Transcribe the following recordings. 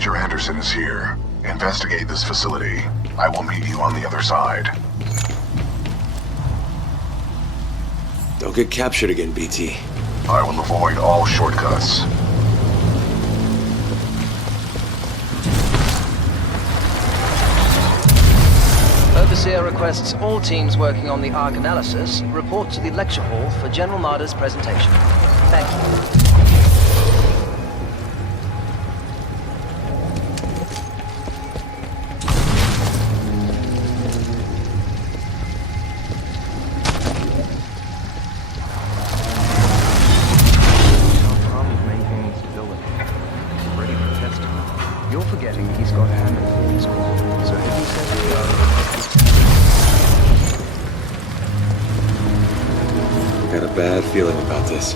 Major Anderson is here. Investigate this facility. I will meet you on the other side. Don't get captured again, BT. I will avoid all shortcuts. Overseer requests all teams working on the Ark analysis report to the lecture hall for General Marder's presentation. Thank you. You're forgetting he's got Hammond in his corner, so if he says we Got a bad feeling about this.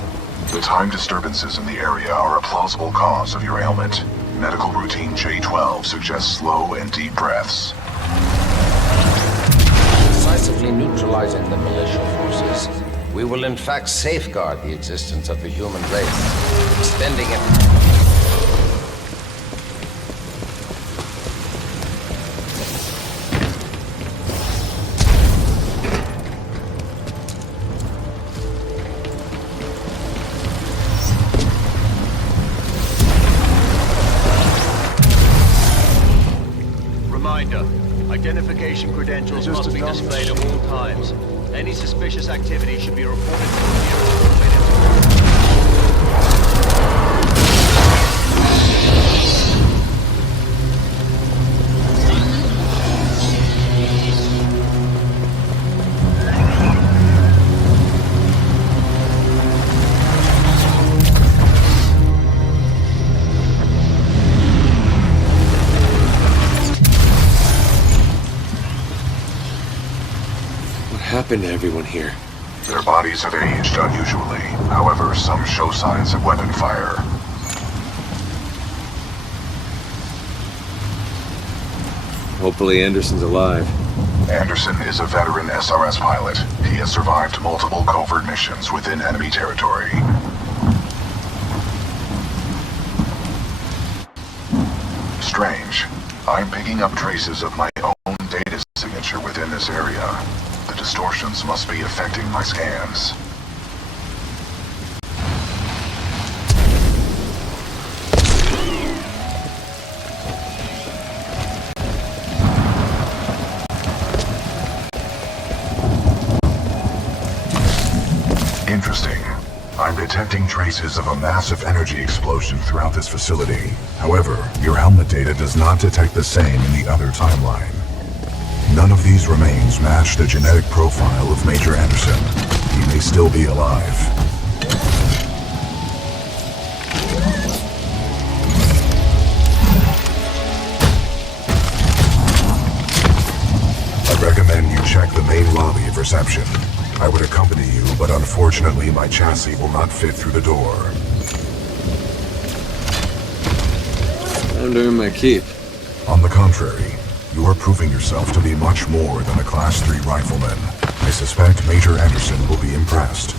The time disturbances in the area are a plausible cause of your ailment. Medical routine J12 suggests slow and deep breaths. Decisively neutralizing the militia forces, we will in fact safeguard the existence of the human race, extending it. Identification credentials must be displayed at all times. Any suspicious activity should be reported to the nearest What happened to everyone here? Their bodies have aged unusually. However, some show signs of weapon fire. Hopefully Anderson's alive. Anderson is a veteran SRS pilot. He has survived multiple covert missions within enemy territory. Strange. I'm picking up traces of my own data signature within this area. The distortions must be affecting my scans. Interesting. I'm detecting traces of a massive energy explosion throughout this facility. However, your helmet data does not detect the same in the other timeline. None of these remains match the genetic profile of Major Anderson. He may still be alive. I recommend you check the main lobby of reception. I would accompany you, but unfortunately my chassis will not fit through the door. Time to earn my keep. On the contrary, you are proving yourself to be much more than a Class 3 rifleman. I suspect Major Anderson will be impressed.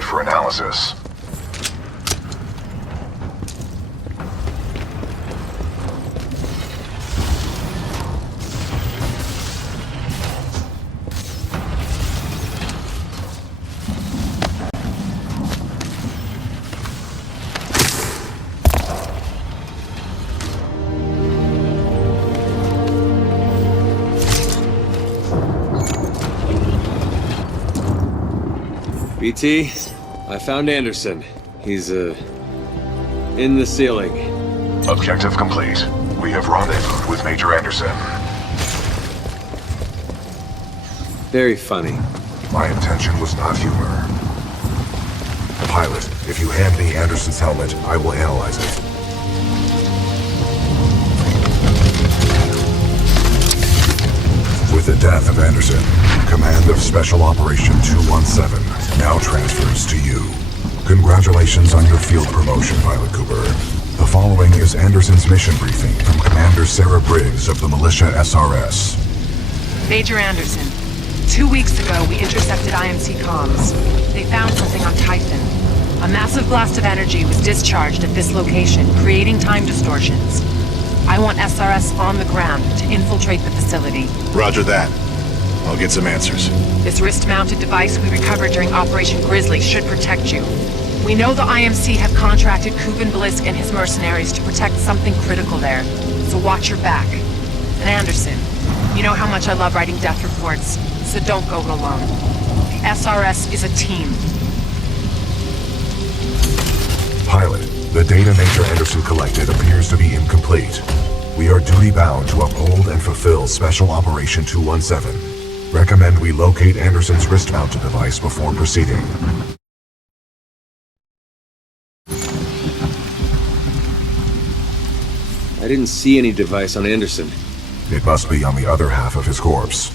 For analysis. BT, I found Anderson. He's, in the ceiling. Objective complete. We have rendezvoused with Major Anderson. Very funny. My intention was not humor. Pilot, if you hand me Anderson's helmet, I will analyze it. With the death of Anderson, command of Special Operation 217 now transfers to you. Congratulations on your field promotion, Pilot Cooper. The following is Anderson's mission briefing from Commander Sarah Briggs of the Militia SRS. Major Anderson, 2 weeks ago we intercepted IMC comms. They found something on Titan. A massive blast of energy was discharged at this location, creating time distortions. I want SRS on the ground to infiltrate the facility. Roger that. I'll get some answers. This wrist-mounted device we recovered during Operation Grizzly should protect you. We know the IMC have contracted Kuben Blisk and his mercenaries to protect something critical there, so watch your back. And Anderson, you know how much I love writing death reports, so don't go it alone. The SRS is a team. Pilot, the data Major Anderson collected appears to be incomplete. We are duty-bound to uphold and fulfill Special Operation 217. Recommend we locate Anderson's wrist-mounted device before proceeding. I didn't see any device on Anderson. It must be on the other half of his corpse.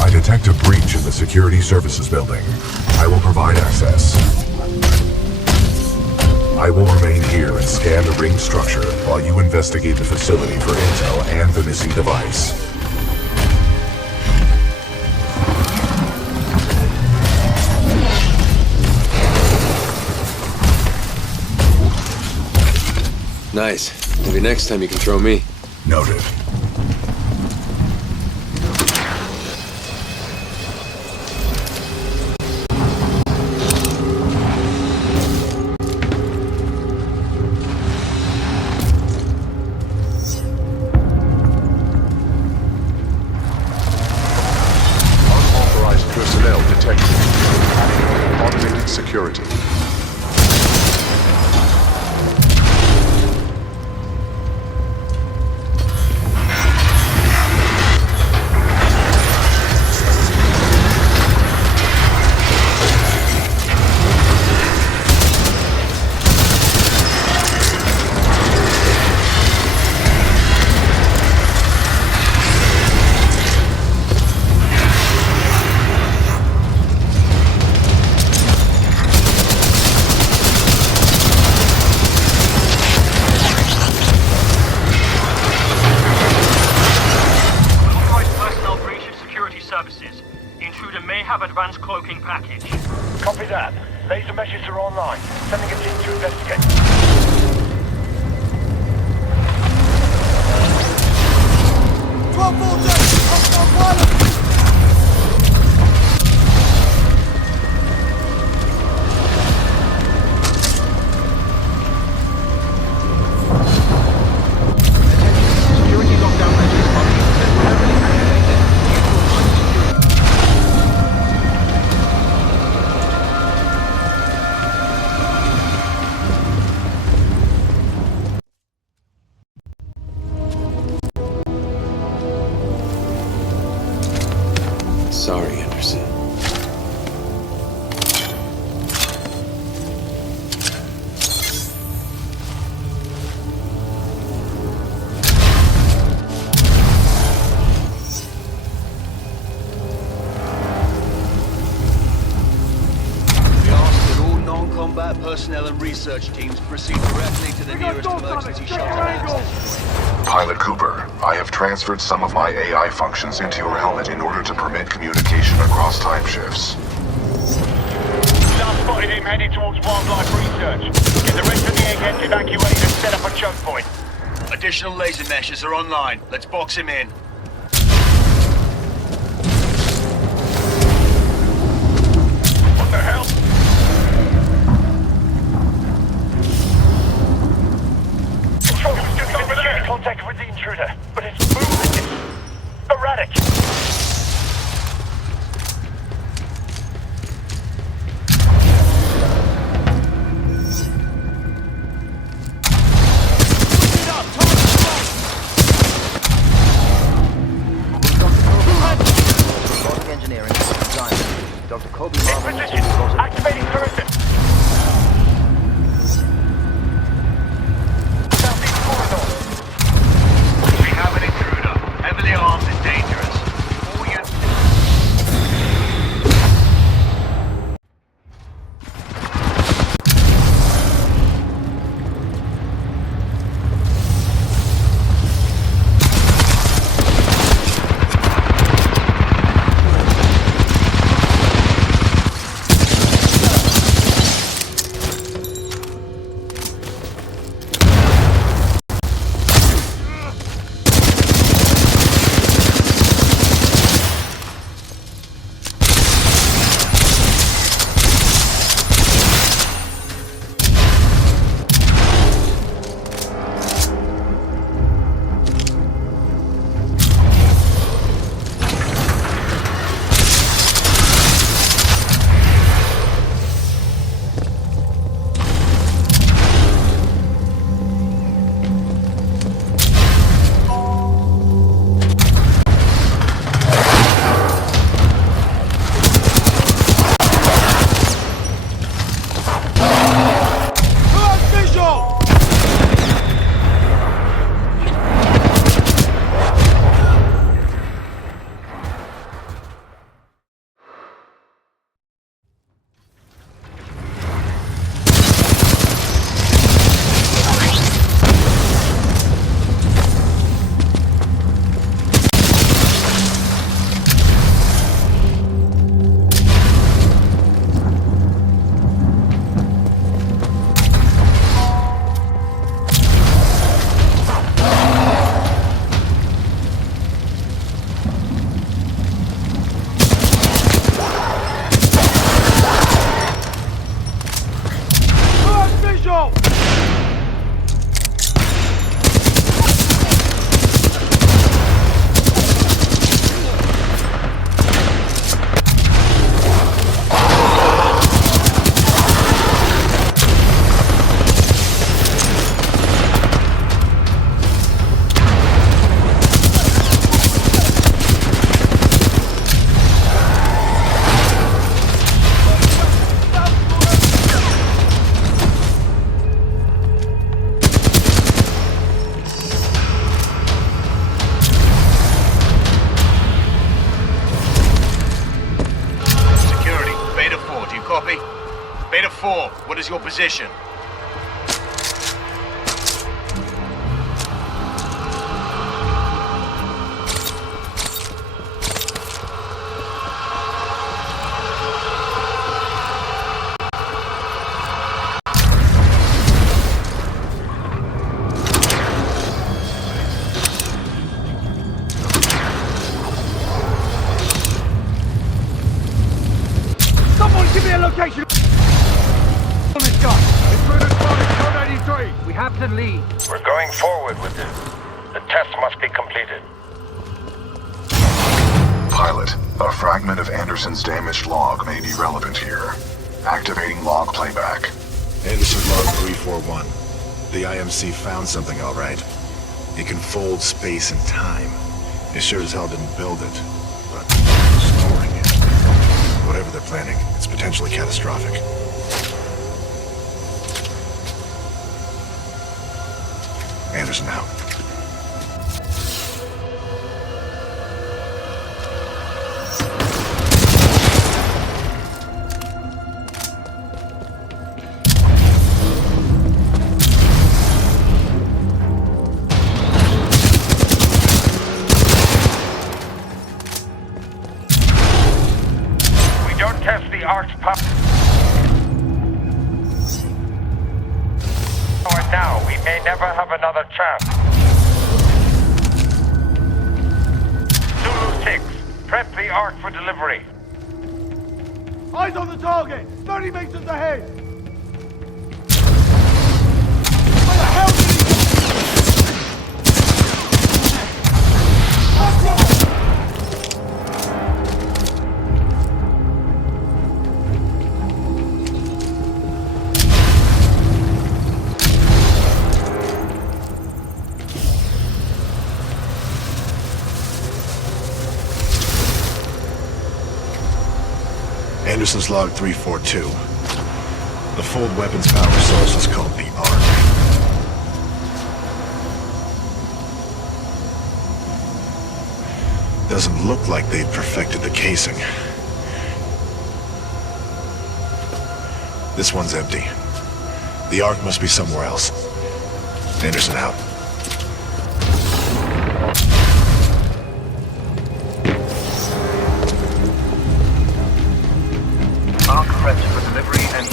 I detect a breach in the Security Services building. I will provide access. I will remain here and scan the ring structure while you investigate the facility for intel and the missing device. Nice. Maybe next time you can throw me. Noted. Unauthorized personnel detected. Automated security. Advanced cloaking package. Copy that. Laser meshes are online. Sending a team to investigate. 12 all day! Hostile pilot! Security lockdown measures are being temporarily activated. Sorry, Anderson. We ask that all non-combat personnel and research teams proceed directly to the nearest emergency shelter access point. Pilot Cooper, I have transferred some of my AI functions into your helmet in order to permit communication across time shifts. Last spotted him heading towards wildlife research. Get the rest of the eggheads evacuated and set up a choke point. Additional laser meshes are online. Let's box him in. What the hell? Contact with the intruder, but it's movement is erratic. your position. Someone give me a location on this guy. Intruder spotted, code 83. We have to lead. We're going forward with this. The test must be completed. Pilot, a fragment of Anderson's damaged log may be relevant here. Activating log playback. Anderson log 341. The IMC found something all right. It can fold space and time. It sure as hell didn't build it, but storing it. Whatever they're planning, it's potentially catastrophic. Anderson out. We don't test the Ark's power now. We may never have another chance. Zulu 6, prep the Ark for delivery. Eyes on the target. 30 meters ahead. Where the hell did Anderson's log 342. The fold weapons power source is called the Ark. Doesn't look like they've perfected the casing. This one's empty. The Ark must be somewhere else. Anderson out. Arc prepped for delivery and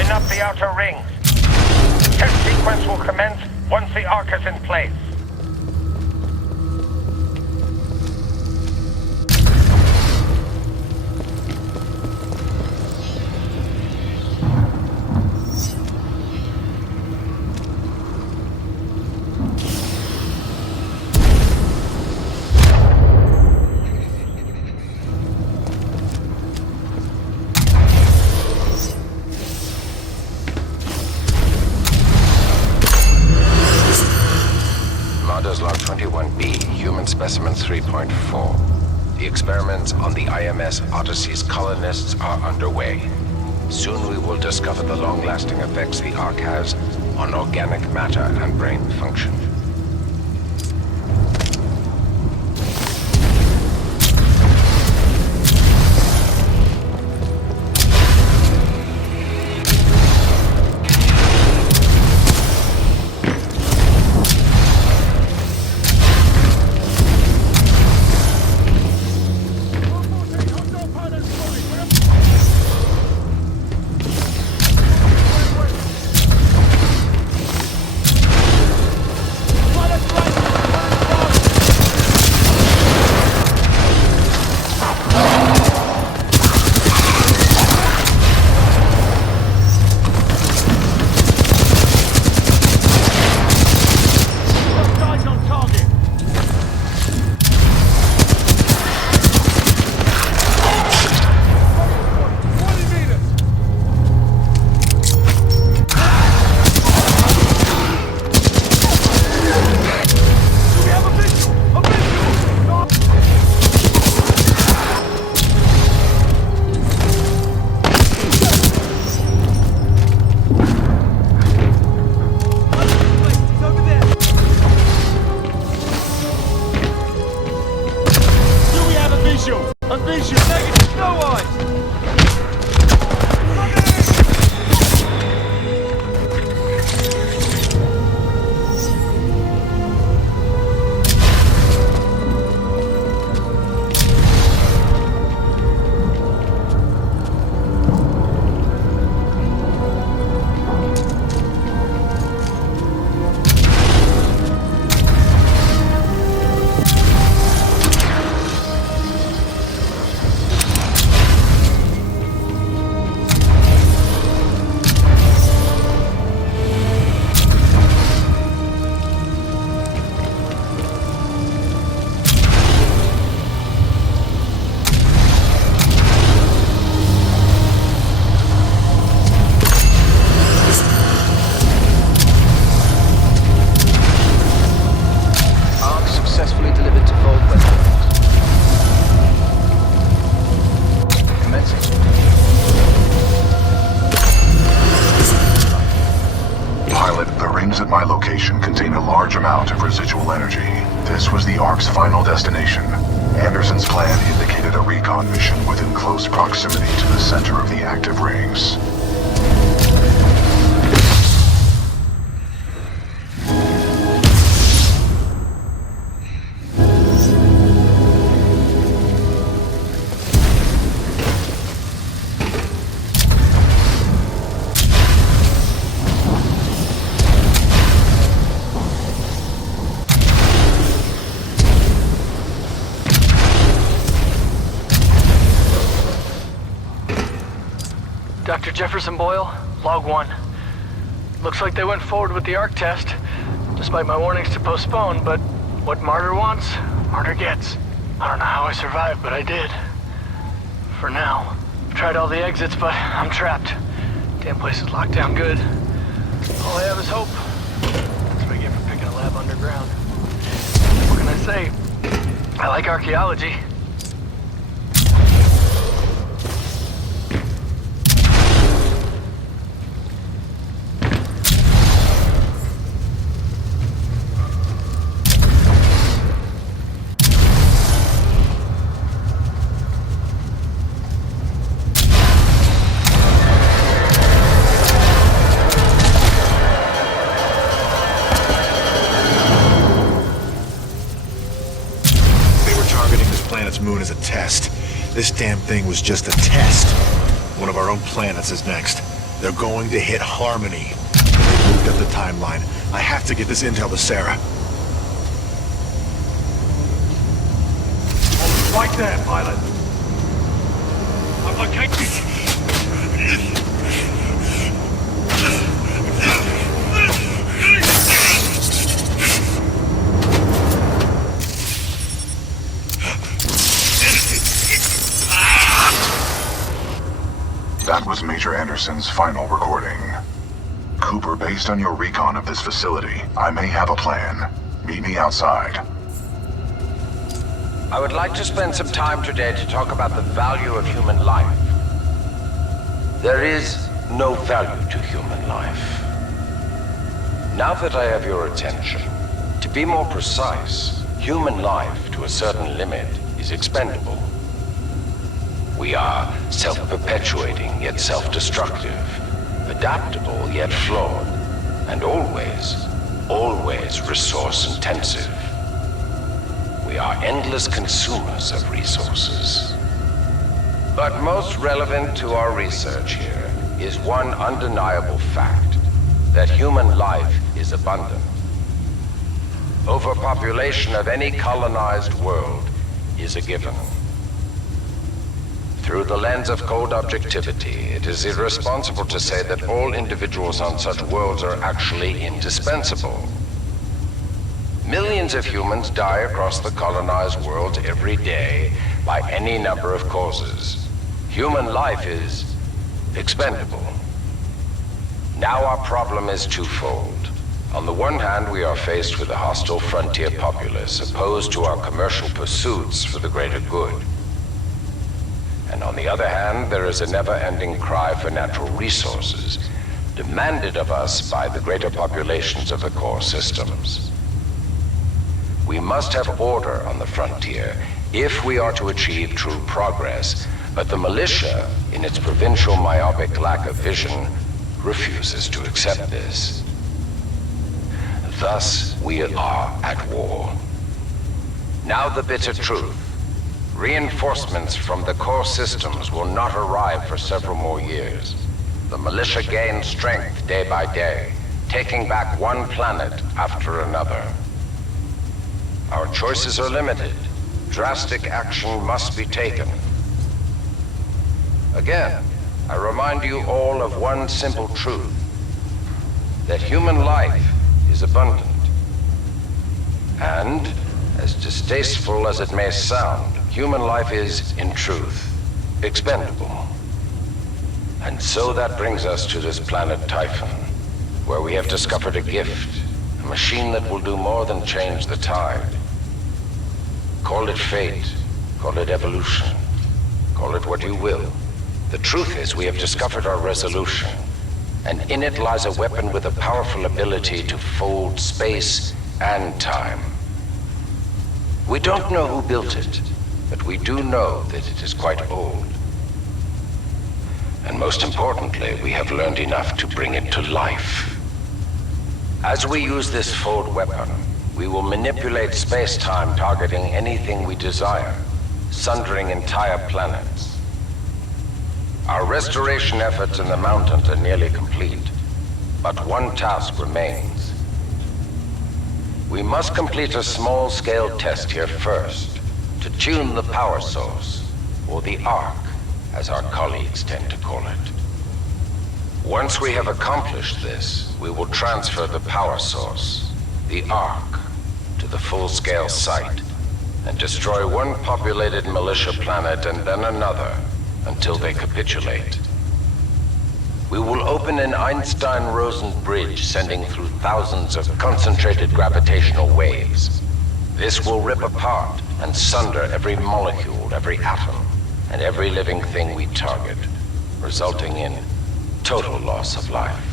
Spin up the outer ring. Test sequence will commence once the Ark is in place. Log 21B, Human Specimen 3.4. The experiments on the IMS Odyssey's colonists are underway. Soon we will discover the long-lasting effects the Ark has on organic matter and brain function. my location contained a large amount of residual energy. This was the Ark's final destination. Anderson's plan indicated a recon mission within close proximity to the center of the active rings. Dr. Jefferson Boyle, Log 1. Looks like they went forward with the Arc test, despite my warnings to postpone, but what Martyr wants, Martyr gets. I don't know how I survived, but I did. For now. I've tried all the exits, but I'm trapped. Damn place is locked down good. All I have is hope. That's what I get for picking a lab underground. What can I say? I like archaeology. Moon as a test. This damn thing was just a test. One of our own planets is next. They're going to hit Harmony. They moved up the timeline. I have to get this intel to Sarah. Right there, pilot. I'm located. That was Major Anderson's final recording. Cooper, based on your recon of this facility, I may have a plan. Meet me outside. I would like to spend some time today to talk about the value of human life. There is no value to human life. Now that I have your attention, to be more precise, human life to a certain limit is expendable. We are self-perpetuating yet self-destructive, adaptable yet flawed, and always resource-intensive. We are endless consumers of resources. But most relevant to our research here is one undeniable fact, that human life is abundant. Overpopulation of any colonized world is a given. Through the lens of cold objectivity, it is irresponsible to say that all individuals on such worlds are actually indispensable. Millions of humans die across the colonized world every day by any number of causes. Human life is expendable. Now our problem is twofold. On the one hand, we are faced with a hostile frontier populace opposed to our commercial pursuits for the greater good. And on the other hand, there is a never-ending cry for natural resources, demanded of us by the greater populations of the core systems. We must have order on the frontier if we are to achieve true progress, but the militia, in its provincial myopic lack of vision, refuses to accept this. Thus, we are at war. Now the bitter truth. Reinforcements from the core systems will not arrive for several more years. The militia gains strength day by day, taking back one planet after another. Our choices are limited. Drastic action must be taken. Again, I remind you all of one simple truth, that human life is abundant. And, as distasteful as it may sound, human life is, in truth, expendable. And so that brings us to this planet Typhon, where we have discovered a gift, a machine that will do more than change the tide. Call it fate, call it evolution, call it what you will. The truth is we have discovered our resolution. and in it lies a weapon with a powerful ability to fold space and time. We don't know who built it, but we do know that it is quite old. And most importantly, we have learned enough to bring it to life. As we use this fold weapon, we will manipulate space-time, targeting anything we desire, sundering entire planets. Our restoration efforts in the mountains are nearly complete, but one task remains. We must complete a small-scale test here first, to tune the power source, or the arc, as our colleagues tend to call it. Once we have accomplished this, we will transfer the power source, the arc, to the full-scale site, and destroy one populated militia planet and then another, until they capitulate. We will open an Einstein-Rosen bridge sending through thousands of concentrated gravitational waves. This will rip apart and sunder every molecule, every atom, and every living thing we target, resulting in total loss of life.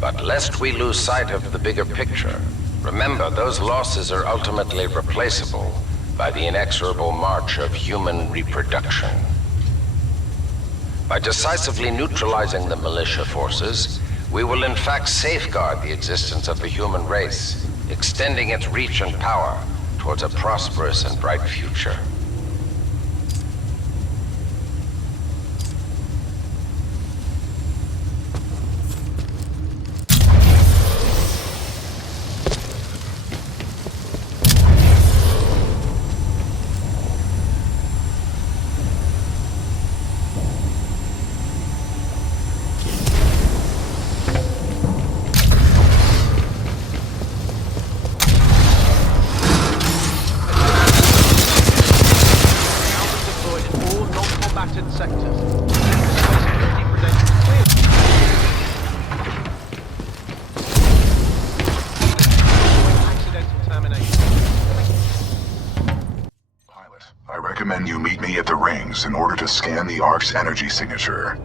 But lest we lose sight of the bigger picture, remember those losses are ultimately replaceable by the inexorable march of human reproduction. By decisively neutralizing the militia forces, we will in fact safeguard the existence of the human race, extending its reach and power towards a prosperous and bright future. In order to scan the Ark's energy signature.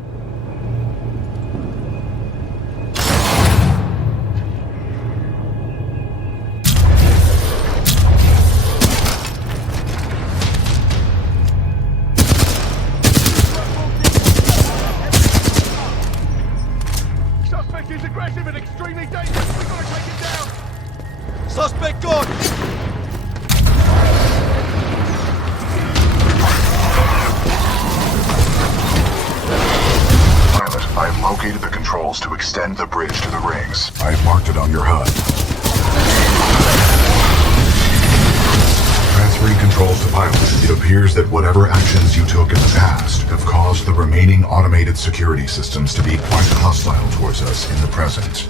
Suspect is aggressive and extremely dangerous. We've got to take him down. Suspect gone! I've located the controls to extend the bridge to the rings. I've marked it on your HUD. Transferring controls to pilot, it appears that whatever actions you took in the past have caused the remaining automated security systems to be quite hostile towards us in the present.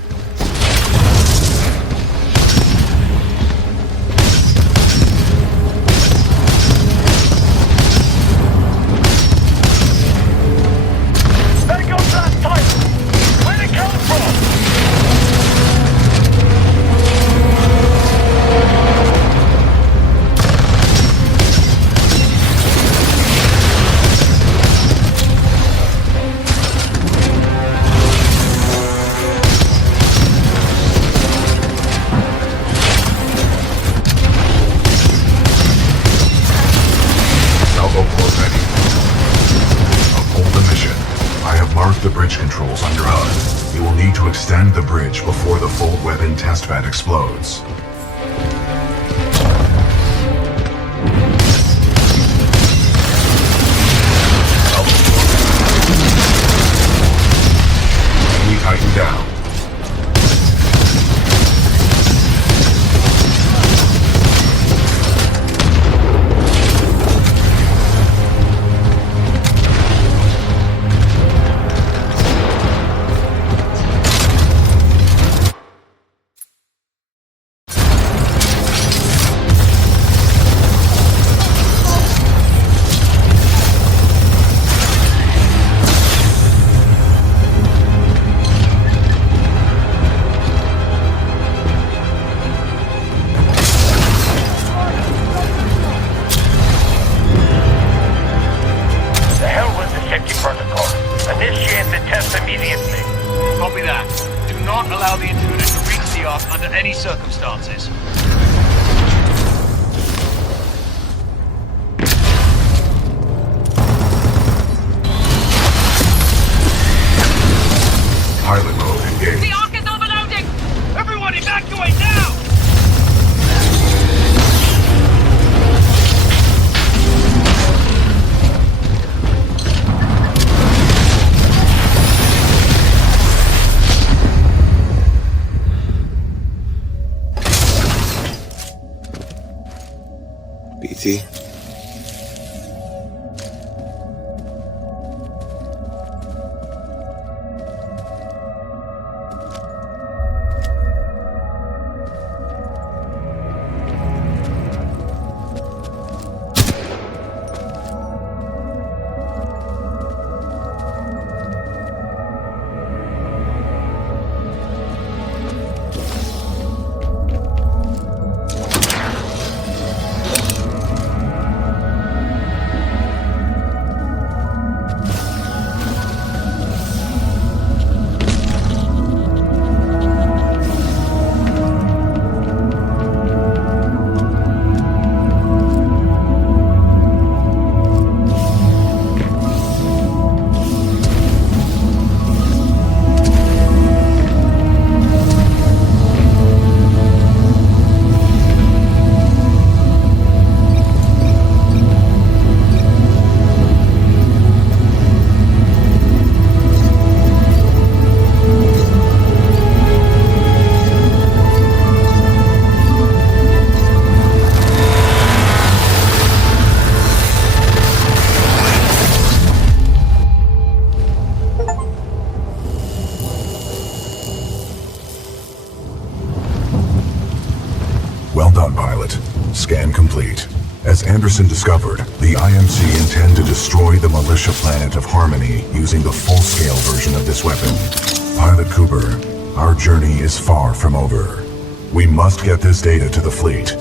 The bridge controls on your HUD. You will need to extend the bridge before the fold weapon test bed explodes. We tighten down. allow the intruder to reach the Ark under any circumstances. Pilot mode engaged. The Ark is overloading! Everyone evacuate now! BT? Well done, pilot. Scan complete. As Anderson discovered, the IMC intend to destroy the militia planet of Harmony using the full-scale version of this weapon. Pilot Cooper, our journey is far from over. We must get this data to the fleet.